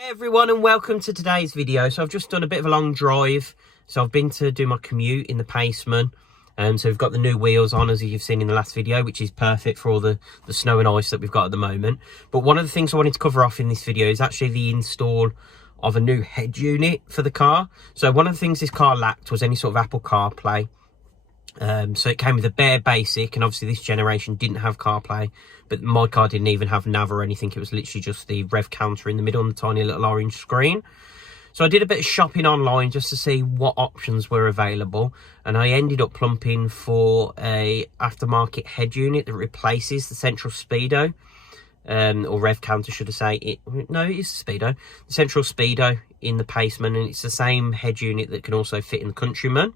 Hey everyone, and welcome to today's video. So I've just done a bit of a long drive. So I've been to do my commute in the Paceman. So we've got the new wheels on, as you've seen in the last video, which is perfect for all the snow and ice that we've got at the moment. But one of the things I wanted to cover off in this video is actually the install of a new head unit for the car. So one of the things this car lacked was any sort of Apple CarPlay. So it came with a bare basic, and obviously this generation didn't have CarPlay, but my car didn't even have nav or anything. It was literally just the rev counter in the middle and the tiny little orange screen. So I did a bit of shopping online just to see what options were available, and I ended up plumping for a aftermarket head unit that replaces the central speedo, or rev counter should I say. No, it is the speedo, the central speedo in the Paceman, and it's the same head unit that can also fit in the Countryman.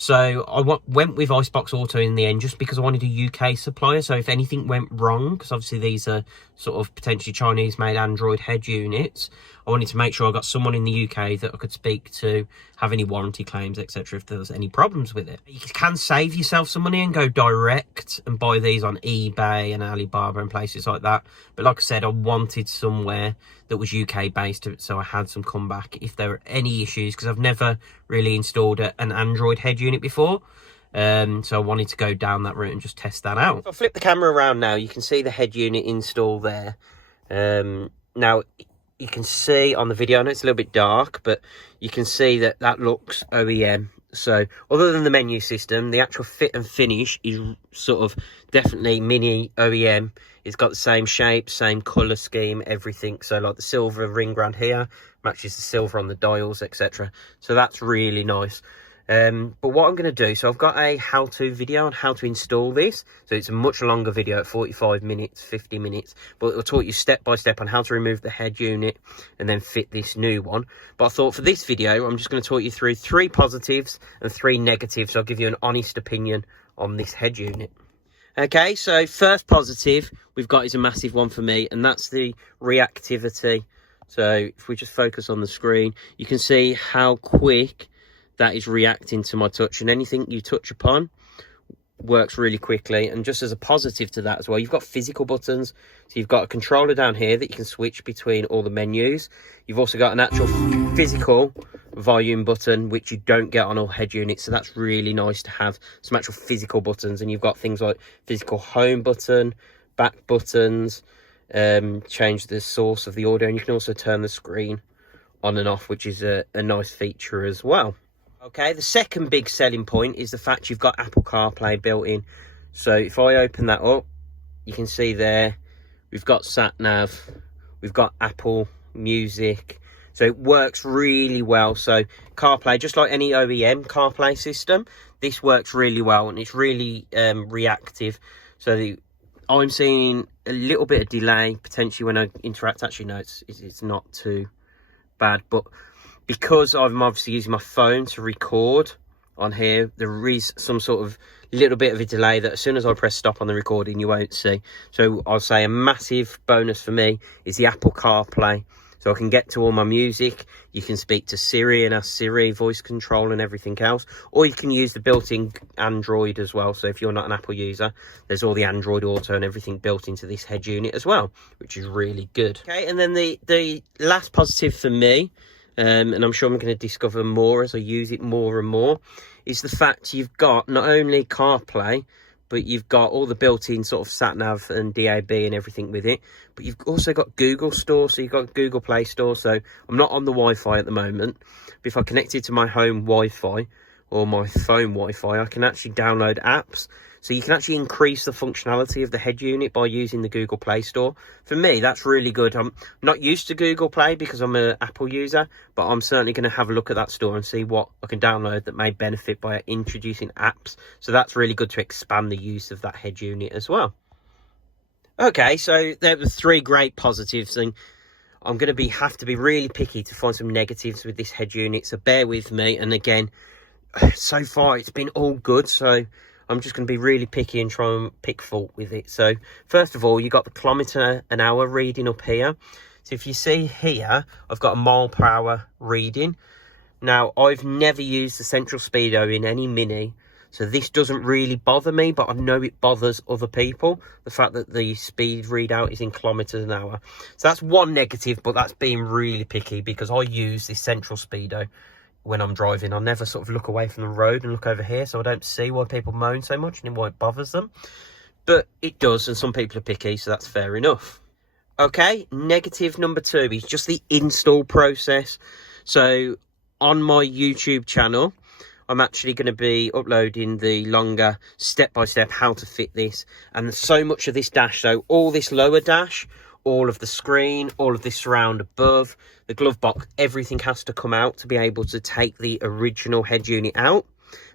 So I went with Icebox Auto in the end, just because I wanted a UK supplier. So if anything went wrong, because obviously these are sort of potentially Chinese-made Android head units, I wanted to make sure I got someone in the UK that I could speak to, have any warranty claims, etc. if there was any problems with it. You can save yourself some money and go direct and buy these on eBay and Alibaba and places like that. But like I said, I wanted somewhere that was UK based, so I had some comeback if there were any issues, because I've never really installed an Android head unit before. So I wanted to go down that route and just test that out. If I flip the camera around now, you can see the head unit install there. Now you can see on the video, I know it's a little bit dark, but you can see that that looks OEM. So other than the menu system, the actual fit and finish is sort of definitely mini OEM. It's got the same shape, same colour scheme, everything. So like the silver ring around here matches the silver on the dials, etc. So that's really nice. But what I'm going to do, so I've got a how-to video on how to install this. So it's a much longer video at 45 minutes, 50 minutes. But it'll talk you step by step on how to remove the head unit and then fit this new one. But I thought for this video, I'm just going to talk you through 3 positives and 3 negatives. So I'll give you an honest opinion on this head unit. Okay, so first positive we've got is a massive one for me, and that's the reactivity. So if we just focus on the screen, you can see how quick that is reacting to my touch, and anything you touch upon works really quickly. And just as a positive to that as well, you've got physical buttons. So you've got a controller down here that you can switch between all the menus. You've also got an actual physical volume button, which you don't get on all head units. So that's really nice to have some actual physical buttons. And you've got things like physical home button, back buttons, change the source of the audio, and you can also turn the screen on and off, which is a nice feature as well. Okay, the second big selling point is the fact you've got Apple CarPlay built in. So if I open that up, you can see there, we've got SatNav, we've got Apple Music. So it works really well. So CarPlay, just like any OEM CarPlay system, this works really well, and it's really reactive. So I'm seeing a little bit of delay potentially when I interact. Actually, no, it's not too bad, but because I'm obviously using my phone to record on here, there is some sort of little bit of a delay that as soon as I press stop on the recording, you won't see. So I'll say a massive bonus for me is the Apple CarPlay. So I can get to all my music. You can speak to Siri and ask Siri, voice control and everything else. Or you can use the built-in Android as well. So if you're not an Apple user, there's all the Android Auto and everything built into this head unit as well, which is really good. Okay, and then the last positive for me, and I'm sure I'm going to discover more as I use it more and more, is the fact you've got not only CarPlay, but you've got all the built-in sort of SatNav and DAB and everything with it. But you've also got Google Store, so you've got Google Play Store. So I'm not on the Wi-Fi at the moment, but if I connect it to my home Wi-Fi or my phone Wi-Fi, I can actually download apps. So you can actually increase the functionality of the head unit by using the Google Play Store. For me, that's really good. I'm not used to Google Play because I'm an Apple user, but I'm certainly going to have a look at that store and see what I can download that may benefit by introducing apps. So that's really good to expand the use of that head unit as well. Okay, so there were 3 great positives, and I'm going to have to be really picky to find some negatives with this head unit, so bear with me. And again, so far it's been all good, so I'm just going to be really picky and try and pick fault with it. So first of all, you got the kilometre an hour reading up here. So if you see here, I've got a mile per hour reading. Now, I've never used the central speedo in any Mini, So this doesn't really bother me, but I know it bothers other people, the fact that the speed readout is in kilometers an hour. So that's one negative, but that's being really picky, because I use this central speedo when I'm driving. I never sort of look away from the road and look over here, so I don't see why people moan so much and why it bothers them. But it does, and some people are picky, so that's fair enough. Okay, negative number 2 is just the install process. So on my YouTube channel, I'm actually going to be uploading the longer step-by-step how to fit this. And so much of this dash, so all this lower dash, all of the screen, all of this surround above, the glove box, everything has to come out to be able to take the original head unit out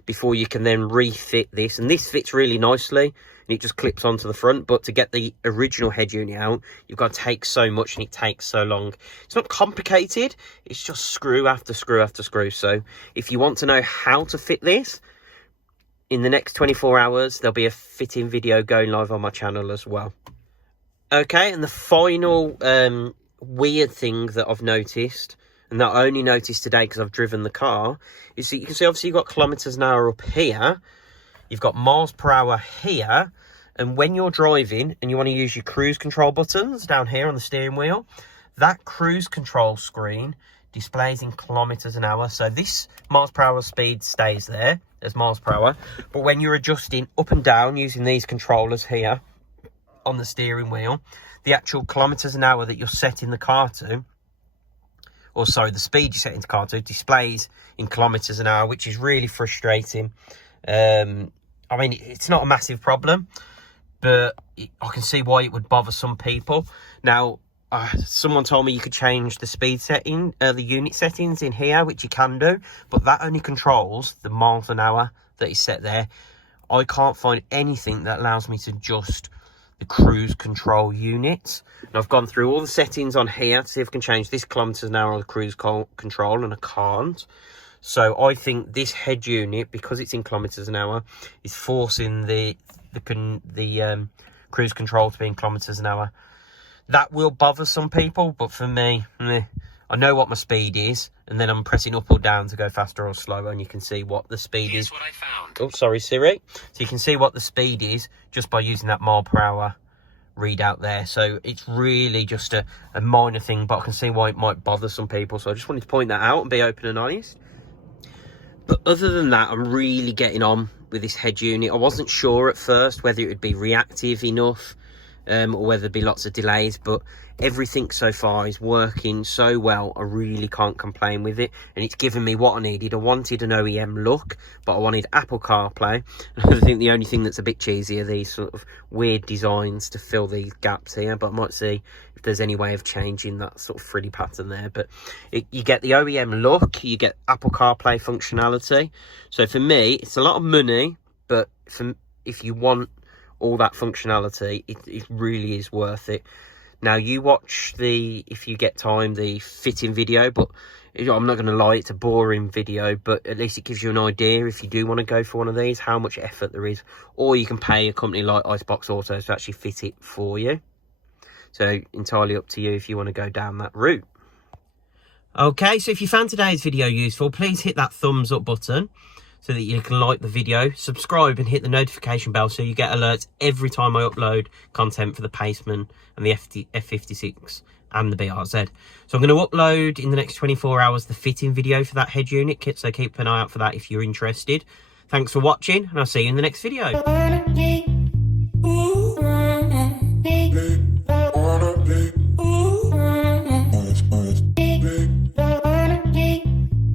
before you can then refit this. And this fits really nicely, and it just clips onto the front. But to get the original head unit out, you've got to take so much, and it takes so long. It's not complicated, it's just screw after screw after screw. So if you want to know how to fit this, in the next 24 hours there'll be a fitting video going live on my channel as well. Okay, and the final weird thing that I've noticed, and that I only noticed today because I've driven the car, is that you can see obviously you've got kilometers an hour up here, you've got miles per hour here, and when you're driving and you want to use your cruise control buttons down here on the steering wheel, that cruise control screen displays in kilometers an hour. So this miles per hour speed stays there as miles per hour, but when you're adjusting up and down using these controllers here on the steering wheel, the actual kilometers an hour that you're setting the car to, or sorry, the speed you're setting the car to, displays in kilometers an hour, which is really frustrating. I mean, it's not a massive problem, but I can see why it would bother some people. Now, someone told me you could change the speed setting, the unit settings in here, which you can do, but that only controls the miles an hour that is set there. I can't find anything that allows me to adjust the cruise control units. And I've gone through all the settings on here to see if I can change this kilometers an hour on the cruise control, and I can't. So I think this head unit, because it's in kilometers an hour, is forcing the cruise control to be in kilometers an hour. That will bother some people, but for me, I know what my speed is, and then I'm pressing up or down to go faster or slower, and you can see what the speed is. What I found. Oh, sorry, Siri. So you can see what the speed is just by using that mile per hour readout there. So it's really just a minor thing, but I can see why it might bother some people. So I just wanted to point that out and be open and honest. But other than that, I'm really getting on with this head unit. I wasn't sure at first whether it would be reactive enough, or whether there'd be lots of delays, but everything so far is working so well. I really can't complain with it, and it's given me what I needed. I wanted an OEM look, but I wanted Apple CarPlay. I think the only thing that's a bit cheesy are these sort of weird designs to fill these gaps here, but I might see if there's any way of changing that sort of frilly pattern there. But you get the OEM look, you get Apple CarPlay functionality. So for me, it's a lot of money, but if you want all that functionality, it really is worth it. Now, you watch if you get time, the fitting video, but I'm not going to lie, it's a boring video, but at least it gives you an idea, if you do want to go for one of these, how much effort there is. Or you can pay a company like Icebox Autos to actually fit it for you. So entirely up to you if you want to go down that route. Okay, so if you found today's video useful, please hit that thumbs up button so that you can like the video, subscribe and hit the notification bell so you get alerts every time I upload content for the Paceman and the F56 and the BRZ. So I'm going to upload in the next 24 hours the fitting video for that head unit kit, so keep an eye out for that if you're interested. Thanks for watching, and I'll see you in the next video.